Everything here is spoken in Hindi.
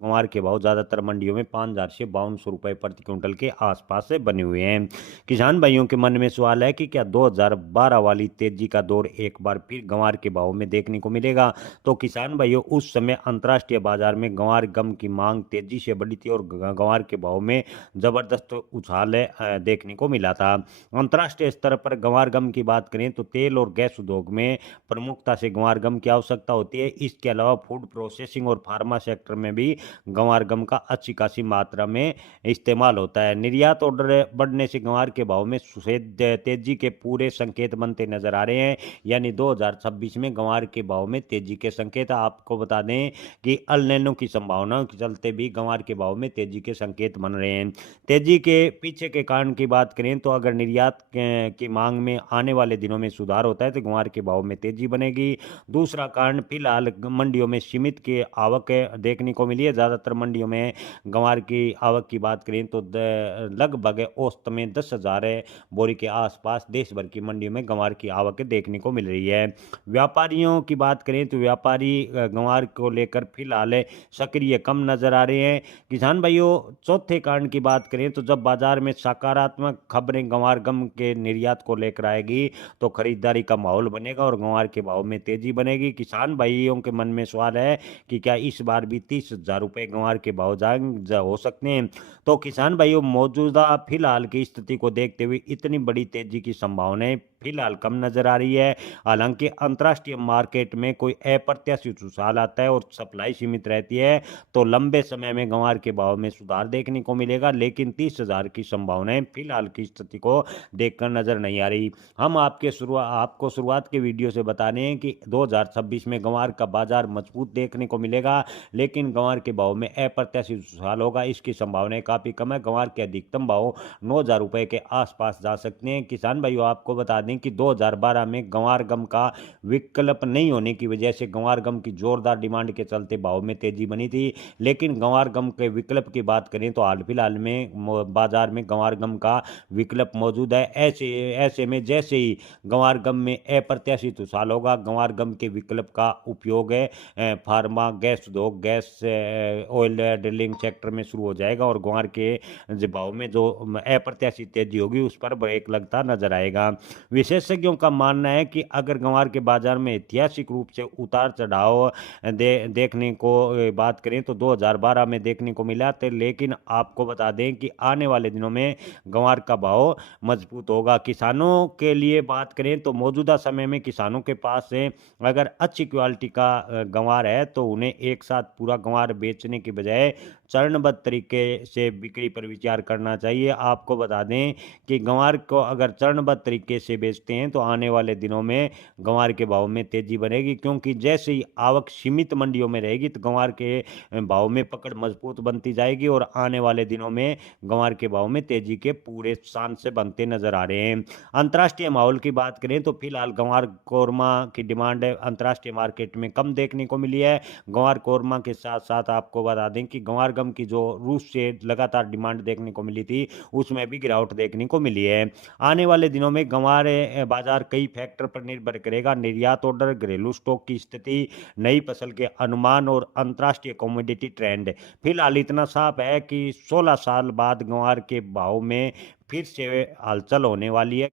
ग्वार के भाव ज़्यादातर मंडियों में 5,000 से 5,200 रुपये प्रति क्विंटल के आसपास से बने हुए हैं। किसान भाइयों के मन में सवाल है कि क्या 2012 वाली तेजी का दौर एक बार फिर ग्वार के भाव में देखने को मिलेगा। तो किसान भाइयों, उस समय अंतर्राष्ट्रीय बाजार में ग्वार गम की मांग तेजी से बढ़ी थी और ग्वार के भाव में जबरदस्त उछाल देखने को मिला था। अंतर्राष्ट्रीय स्तर पर ग्वार गम की बात करें तो तेल और गैस उद्योग में प्रमुखता से ग्वार गम की आवश्यकता होती है। इसके अलावा फूड प्रोसेसिंग और फार्मा सेक्टर में भी ग्वार गम का अच्छी खासी मात्रा में इस्तेमाल होता है। निर्यात ऑर्डर बढ़ने से ग्वार के भाव में सफेद तेजी के पूरे संकेत बनते नजर आ रहे हैं। यानी 2026 में ग्वार के भाव में तेजी के संकेत। आपको बता दें कि अल नीनो की संभावनाओं के चलते भी ग्वार के भाव में तेजी के संकेत बन रहे हैं। तेजी के पीछे के कारण की बात करें तो अगर निर्यात की मांग में आने वाले दिनों में सुधार होता है तो ग्वार के भाव में तेजी बनेगी। दूसरा कारण, फिलहाल मंडियों में सीमित की आवक देखने को मिली है। ज़्यादातर मंडियों में ग्वार की आवक की बात करें तो लगभग औसत में 10,000 बोरी के आसपास देश भर की मंडियों में ग्वार की आवक देखने को मिल रही है। व्यापारियों की बात करें तो व्यापारी ग्वार को लेकर फिलहाल सक्रिय कम नजर आ रहे हैं। किसान भाइयों, चौथे कारण की बात करें तो जब बाजार में सकारात्मक खबरें ग्वार गम के निर्यात को लेकर आएगी तो खरीदारी का माहौल बनेगा और ग्वार के भाव में तेजी बनेगी। किसान भाइयों के मन में सवाल है कि क्या इस बार भी 30,000 रुपये ग्वार के भाव हो सकते हैं। तो किसान भाइयों, मौजूदा फिलहाल की स्थिति को देखते हुए इतनी बड़ी तेजी की संभावनाएं फिलहाल कम नजर आ रही है। हालांकि अंतर्राष्ट्रीय मार्केट में कोई अप्रत्याशित उछाल आता है और सप्लाई सीमित रहती है तो लंबे समय में ग्वार के भाव में सुधार देखने को मिलेगा, लेकिन 30,000 की संभावनाएं फिलहाल की स्थिति को देखकर नजर नहीं आ रही। हम आपको शुरुआत के वीडियो से बता रहे हैं कि 2026 में ग्वार का बाजार मजबूत देखने को मिलेगा, लेकिन ग्वार के भाव में अप्रत्याशित उछाल होगा, इसकी संभावनाएं काफी कम है। ग्वार के अधिकतम भाव 9,000 रुपए के आसपास जा सकते हैं। किसान भाइयों, आपको बता दें कि 2012 में ग्वार गम का विकल्प नहीं होने की वजह से ग्वार गम की जोरदार डिमांड के चलते भाव में तेजी बनी थी, लेकिन ग्वार गम के विकल्प की बात करें तो हाल फिलहाल में बाजार में ग्वार गम का विकल्प मौजूद है। ऐसे ऐसे में जैसे ही ग्वार गम में अप्रत्याशित उछाल होगा, ग्वार गम के विकल्प का उपयोग है फार्मा, गैस उद्योग, गैस ऑयल ड्रिलिंग सेक्टर में शुरू हो जाएगा और ग्वार के भाव में जो अप्रत्याशित तेजी होगी उस पर ब्रेक लगता नजर आएगा। विशेषज्ञों का मानना है कि अगर ग्वार के बाजार में ऐतिहासिक रूप से उतार चढ़ाव देखने को बात करें तो 2012 में देखने को मिला था, लेकिन आपको बता दें कि आने वाले दिनों में ग्वार का भाव मजबूत होगा। किसानों के लिए बात करें तो मौजूदा समय में किसानों के पास से अगर अच्छी क्वालिटी का ग्वार है तो उन्हें एक साथ पूरा ग्वार बेचने के बजाय चरणबद्ध तरीके से बिक्री पर विचार करना चाहिए। आपको बता दें कि ग्वार को अगर चरणबद्ध तरीके से बेचते हैं तो आने वाले दिनों में ग्वार के भाव में तेजी बनेगी, क्योंकि जैसे ही आवक सीमित मंडियों में रहेगी तो ग्वार के भाव में पकड़ मजबूत बनती जाएगी और आने वाले दिनों में ग्वार के भाव में तेजी के पूरे शान से बनते नजर आ रहे हैं। अंतर्राष्ट्रीय माहौल की बात करें तो फिलहाल ग्वार कोरमा की डिमांड अंतर्राष्ट्रीय मार्केट में कम देखने को मिली है। ग्वार कोरमा के साथ साथ आपको बता दें कि ग्वार गम की जो रूस से लगातार डिमांड देखने को मिली थी उसमें भी गिरावट देखने को मिली है। आने वाले दिनों में ग्वार बाजार कई फैक्टर पर निर्भर करेगा। निर्यात ऑर्डर, घरेलू स्टॉक की स्थिति, नई फसल के अनुमान और अंतर्राष्ट्रीय कमोडिटी ट्रेंड। फिलहाल इतना साफ है कि 16 साल बाद ग्वार के भाव में फिर से हलचल होने वाली है।